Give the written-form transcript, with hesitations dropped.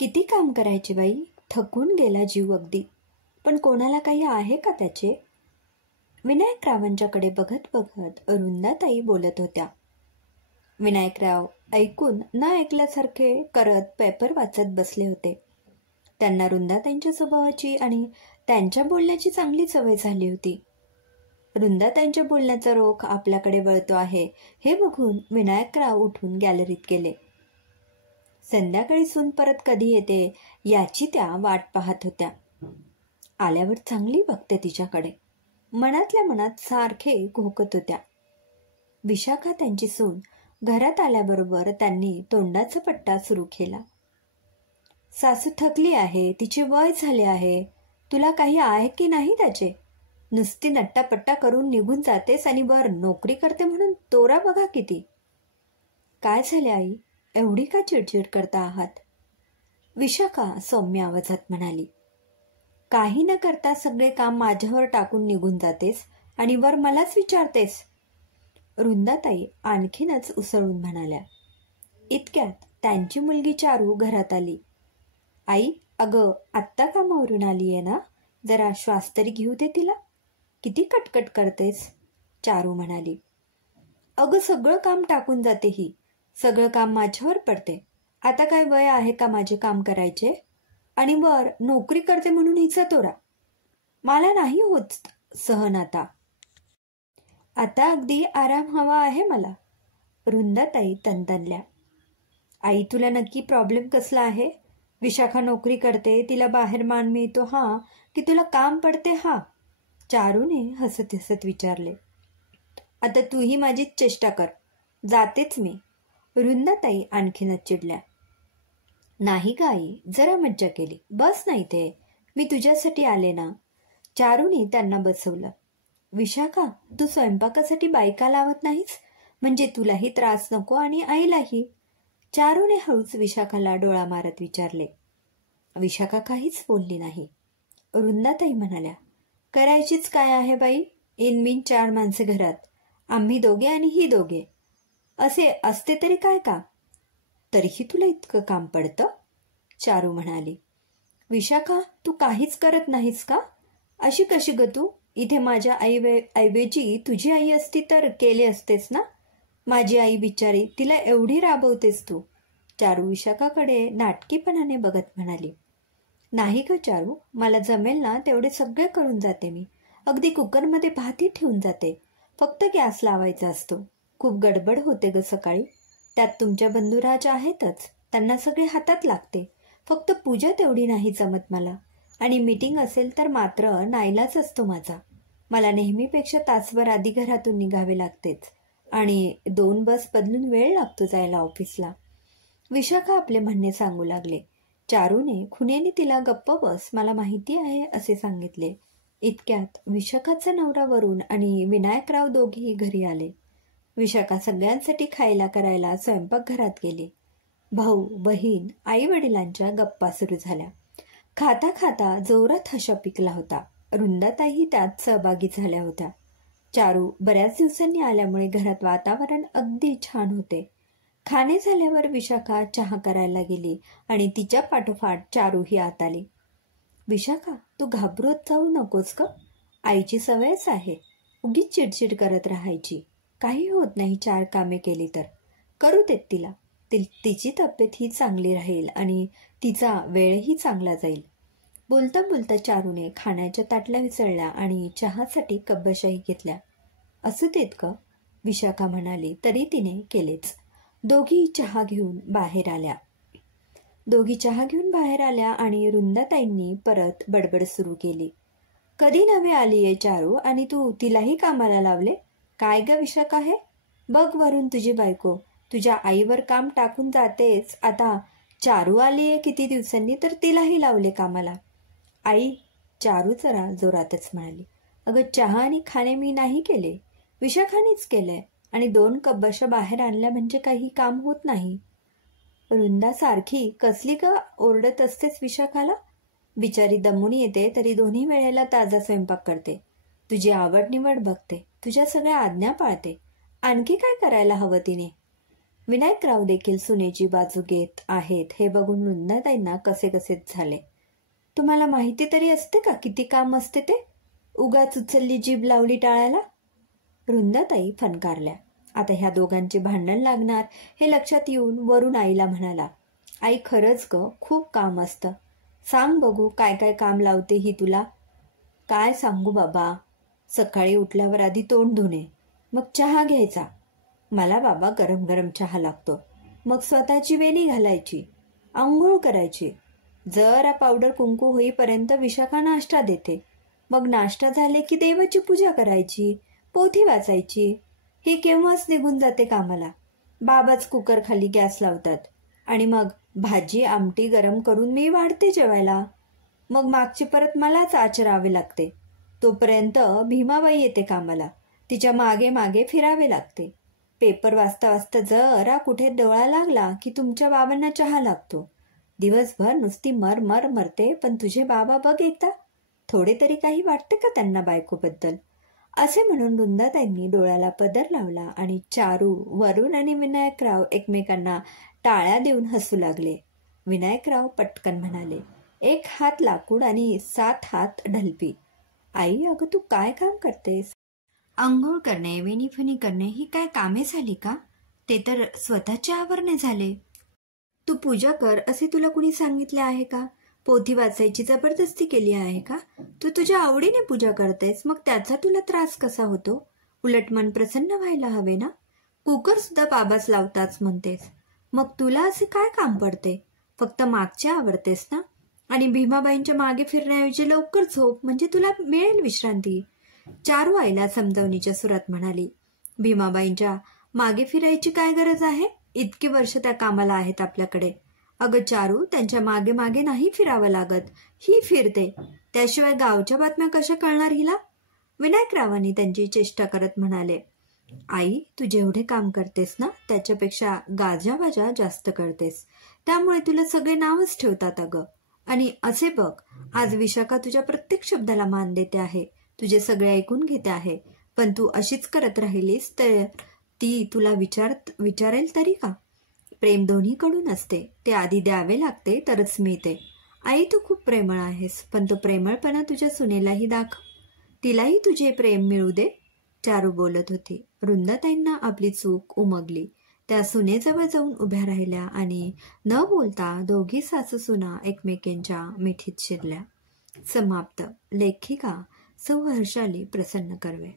किती काम करायचे बाई, थकून गेला जीव अगदी. पण कोणाला काही आहे का त्याचे? विनायकरावांच्याकडे बघत बघत अरुंधाताई बोलत होत्या. विनायकराव ऐकून न ऐकल्यासारखे करत पेपर वाचत बसले होते. त्यांना रुंदाताईंच्या स्वभावाची आणि त्यांच्या बोलण्याची चांगली सवय झाली होती. रुंदाताईंच्या बोलण्याचा रोख आपल्याकडे वळतो आहे हे बघून विनायकराव उठून गॅलरीत गेले. संध्याकाळी सून परत कधी येते याची त्या वाट पाहत होत्या. आल्यावर चांगली बघते तिच्याकडे, मनातल्या मनात सारखे घोकत होत्या. विशाखा त्यांची सून घरात आल्याबरोबर त्यांनी तोंडाचा पट्टा सुरू केला. सासू थकली आहे, तिचे वय झाले आहे, तुला काही आहे की नाही त्याचे? नुसती नट्टापट्टा करून निघून जातेस आणि वर नोकरी करते म्हणून तोरा बघा किती. काय झाले आई, एवढी का चिडचिड करता आहात? विशाखा सौम्य आवाजात म्हणाली. काही न करता सगळे काम माझ्यावर टाकून निघून जातेस आणि वर मलाच विचारतेस. रुंदाताई आणखीनच उसळून म्हणाल्या. इतक्यात त्यांची मुलगी चारू घरात आली. आई, अगं आत्ता कामावरून आली आहे ना, जरा श्वास तरी घेऊ दे तिला. किती कटकट करतेस? चारू म्हणाली. अगं सगळं काम टाकून जाते ही, सगळं काम माझ्यावर पडते. आता काय वय आहे का माझे काम करायचे? आणि वर नोकरी करते म्हणून हिचा तोरा. मला नाही होत सहन आता. आता अगदी आराम हवा आहे मला. रुंदाताई तणतणल्या. आई, तुला नक्की प्रॉब्लेम कसला आहे? विशाखा नोकरी करते, तिला बाहेर मान मिळतो हा, की तुला काम पडते हा? चारूने हसत हसत विचारले. आता तूही माझीच चेष्टा कर, जातेच मी. रुंदाताई आणखीनच चिडल्या. नाही ग आई, जरा मज्जा केली, बस नाही ते, मी तुझ्यासाठी आले ना. चारूने त्यांना बसवलं. विशाखा, तू स्वयंपाकासाठी बायका लावत नाहीस म्हणजे तुलाही त्रास नको आणि आईलाही. चारूने हळूच विशाखाला डोळा मारत विचारले. विशाखा काहीच बोलली नाही. रुंदाताई म्हणाल्या. करायचीच काय आहे बाई, इनमिन 4 माणसे घरात, आम्ही दोघे आणि ही दोघे. असे असते तरी काय का? तरीही तुला इतकं काम पडतं? चारू म्हणाली. विशाखा, तू काहीच करत नाहीस का? अशी कशी ग तू? इथे माझ्या ऐवजी तुझी आई असती तर केले असतेस ना. माझी आई बिचारी, तिला एवढी राबवतेस तू. चारू विशाखाकडे नाटकीपणाने बघत म्हणाली. नाही ग चारू, मला जमेल ना तेवढे सगळे करून जाते मी. अगदी कुकरमध्ये भातही ठेवून जाते, फक्त गॅस लावायचा असतो. खूप गडबड होते ग सकाळी. त्यात तुमच्या बंधुराज आहेतच, त्यांना सगळे हातात लागते. फक्त पूजा तेवढी नाही जमत मला. आणि मीटिंग असेल तर मात्र नाईलाज असतो माझा. मला नेहमीपेक्षा तासभर आधी घरातून निघावे लागतेच आणि 2 बस बदलून वेळ लागतो जायला ऑफिसला. विशाखा आपले म्हणणे सांगू लागले. चारूने खुनेने तिला गप्प बस, मला माहिती आहे असे सांगितले. इतक्यात विशाखाचा नवरा वरून आणि विनायकराव दोघेही घरी आले. विशाखा सगळ्यांसाठी खायला करायला स्वयंपाकघरात गेली. भाऊ, बहीण, आई वडिलांच्या गप्पा सुरू झाल्या. खाता खाता जोरात हशा पिकला होता. रुंदाताईही त्यात सहभागी झाल्या होत्या. चारू बऱ्याच दिवसांनी आल्यामुळे घरात वातावरण अगदी छान होते. खाणे झाल्यावर विशाखा चहा करायला गेली आणि तिच्या पाठोपाठ चारूही आत आली. विशाखा, तू घाबरत जाऊ नकोस ग, आईची सवयच आहे. उगीच चिडचिड करत राहायची. काही होत नाही 4 कामे केली तर. करू देत तिला. तिची तब्येतही चांगली राहील आणि तिचा वेळही चांगला जाईल. बोलता बोलता चारूने खाण्याच्या ताटल्या विसळल्या आणि चहासाठी कब्बशाही घेतल्या. असू देत ग, विशाखा म्हणाली तरी तिने केलेच. दोघी चहा घेऊन बाहेर आल्या आणि रुंदाताईंनी परत बडबड सुरू केली. कधी नवे आलीये चारू आणि तू तिलाही कामाला लावले? काय ग विशाखा हे? बघ वरून तुझी बायको, तुझ्या आईवर काम टाकून जातेच. आता चारू आलीये किती दिवसांनी तर तिलाही लावले कामाला. आई, चारू जरा जोरातच म्हणाली. अगं चहा आणि खाणे मी नाही केले, विशाखानेच केलंय आणि 2 कब्बशा बाहेर आणल्या म्हणजे काही काम होत नाही. रुंदा सारखी कसली का ओरडत असतेस विशाखाला? बिचारी दमून येते तरी 2 वेळेला ताजा स्वयंपाक करते. तुझी आवड निवड बघते, तुझ्या सगळ्या आज्ञा पाळते. आणखी काय करायला हवं तिने? विनायकराव देखील सुनेची बाजू घेत आहेत हे बघून रुंदाताईंना कसेकसेच झाले. तुम्हाला माहिती तरी असते का किती काम असते ते? उगाच उचलली जीभ लावली टाळायला. रुंदाताई फणकारल्या. आता ह्या दोघांचे भांडण लागणार हे लक्षात येऊन वरून आईला म्हणाला, आई खरंच ग, खूप काम असतं. सांग बघू काय काय काम लावते ही तुला? काय सांगू बाबा, सकाळी उठल्यावर आधी तोंड धुणे, मग चहा घ्यायचा. मला बाबा गरम गरम चहा लागतो. मग स्वतःची वेणी घालायची, आंघोळ करायची, जरा पावडर कुंकू होईपर्यंत विशाखा नाश्ता देते. मग नाश्ता झाले की देवाची पूजा करायची, पोथी वाचायची. ही केव्हाच निघून जाते कामाला. बाबाच कुकर खाली गॅस लावतात आणि मग भाजी आमटी गरम करून मी वाढते जेवायला. मग मागची परत मलाच आचरावे लागते. तोपर्यंत भीमाबाई येते कामाला. तिच्या मागे मागे फिरावे लागते. पेपर वाचता वाचता जरा कुठे डोळा लागला की तुमच्या बाबांना चहा लागतो. दिवसभर नुसती मर मर मरते, पण तुझे बाबा बघ एकदा, थोडे तरी काही वाटते का त्यांना बायकोबद्दल? असे म्हणून रुंदाताईंनी डोळ्याला पदर लावला आणि चारू, वरुण आणि विनायकराव एकमेकांना टाळ्या देऊन हसू लागले. विनायकराव पटकन म्हणाले, 1 हात लाकूड आणि 7 हात ढलपी. आई, अगं तू काय काम करतेस? आंघोळ करणे, वेणीफणी करणे ही काय कामे झाली का? ते तर स्वतःचे आवरणे झाले. तू पूजा कर असे तुला कुणी सांगितले आहे का? पोथी वाचायची जबरदस्ती केली आहे का? तू तुझ्या आवडीने पूजा करतेस, मग त्याचा तुला त्रास कसा होतो? उलट मन प्रसन्न व्हायला हवे ना? कुकर सुद्धा बाबाच लावताच म्हणतेस, मग तुला असे काय काम पडते? फक्त मागचे आवडतेस ना? आणि भीमाबाईंच्या मागे फिरण्याऐवजी लवकर झोप, म्हणजे तुला मिळेल विश्रांती. चारू आईला समजावणीच्या सुरात म्हणाली, भीमाबाईंच्या मागे फिरायची काय गरज आहे? इतकी वर्ष त्या कामाला आहेत आपल्याकडे. अगं चारू, त्यांच्या मागे मागे नाही फिरावं लागत, ही फिरते. त्याशिवाय गावच्या बातम्या कशा कळणार हिला? विनायकरावांनी त्यांची चेष्टा करत म्हणाले, आई, तू जेवढे काम करतेस ना त्याच्यापेक्षा गाजावाजा जास्त करतेस. त्यामुळे तुला सगळे नावच ठेवतात अगं. आणि असे बघ, आज विशाखा तुझ्या प्रत्येक शब्दाला मान देते आहे, तुझे सगळे ऐकून घेते आहे. पण तू अशीच करत राहिलीस तर ती तुला विचारेल तरी का? प्रेम दोन्हीकडून असते, ते आधी द्यावे लागते तरच मिळते. आई, तू खूप प्रेमळ आहेस, पण तो प्रेमळपणा तुझ्या सुनेलाही दाखव, तिलाही तुझे प्रेम मिळू दे. चारू बोलत होती. रुंदाताईंना आपली चूक उमगली. त्या सुनेजवळ जाऊन उभ्या राहिल्या आणि न बोलता दोघी सासू सुना एकमेकींच्या मिठीत शिरल्या. समाप्त. लेखिका सौ हर्षाली प्रसन्न कर्वे.